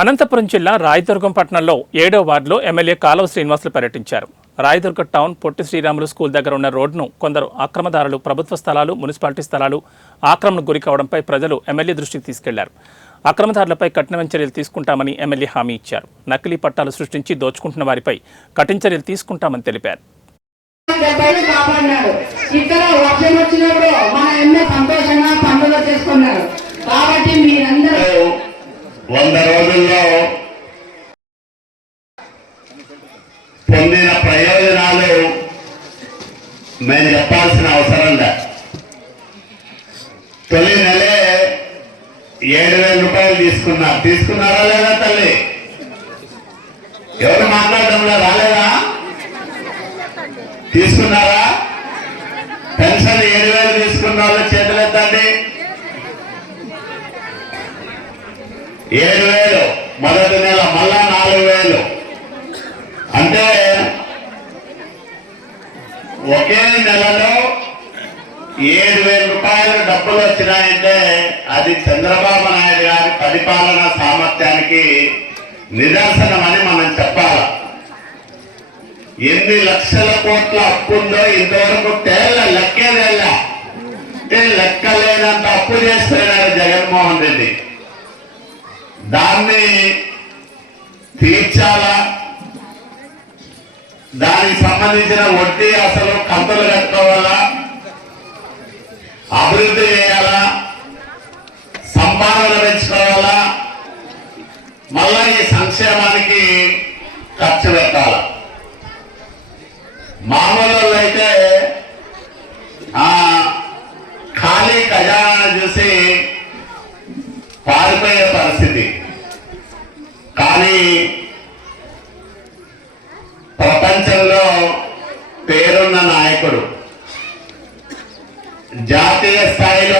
అనంతపురం జిల్లా రాయదుర్గం పట్టణంలో 7వ వార్డులో ఎమ్మెల్యే కాలువ శ్రీనివాసులు పర్యటించారు. రాయదుర్గం టౌన్ పొట్టి శ్రీరాములు స్కూల్ దగ్గర ఉన్న రోడ్డును కొందరు అక్రమదారులు ప్రభుత్వ స్థలాలు, మున్సిపాలిటీ స్థలాలు ఆక్రమణకు గురి కావడంపై ప్రజలు ఎమ్మెల్యే దృష్టికి తీసుకెళ్లారు. అక్రమదారులపై కఠిన చర్యలు తీసుకుంటామని ఎమ్మెల్యే హామీ ఇచ్చారు. నకిలీ పట్టాలు సృష్టించి దోచుకుంటున్న వారిపై కఠిన చర్యలు తీసుకుంటామని తెలిపారు. ఇక్కడ వర్షం వచ్చినప్పుడు మన ఎన్నో సంతోషంగా పండుగ చేసుకున్నారు. కాబట్టి మీరందరూ 100 రోజుల్లో పొందిన ప్రయోజనాలు మేము చెప్పాల్సిన అవసరం లేదు. తొలి నెలే 7,000 రూపాయలు తీసుకున్నారా లేదా తల్లి? ఎవరు మాట్లాడడంలో రాలేదా? తీసుకున్నారా? పెన్షన్ 7,000 తీసుకున్న వాళ్ళు చేతులెత్తండి. 7,000 మొదటి నెల, మళ్ళా 4,000 అంటే ఒకే నెలలో 7,000 రూపాయల డబ్బులు వచ్చినాయంటే అది చంద్రబాబు నాయుడు గారి పరిపాలనా సామర్థ్యానికి నిదర్శనమని మనం చెప్పాలి. ఎన్ని లక్షల కోట్ల అప్పుందో ఇంతవరకు లెక్కేదేలా. లెక్కలేనంత అప్పు చేస్తున్నాడు జగన్మోహన్ రెడ్డి. దాన్ని తీర్చాలా, దానికి సంబంధించిన వడ్డీ అసలు కంతులు కట్టుకోవాలా, అభివృద్ధి చేయాలా, సంపాదన పెంచుకోవాలా, మళ్ళా ఈ సంక్షేమానికి ఖర్చు పెట్టాలా. మామూలు అయితే ఖాళీ ఖజానా చూసి పారిపోయే పరిస్థితి. కానీ ప్రపంచంలో పేరున్న నాయకుడు, జాతీయ స్థాయిలో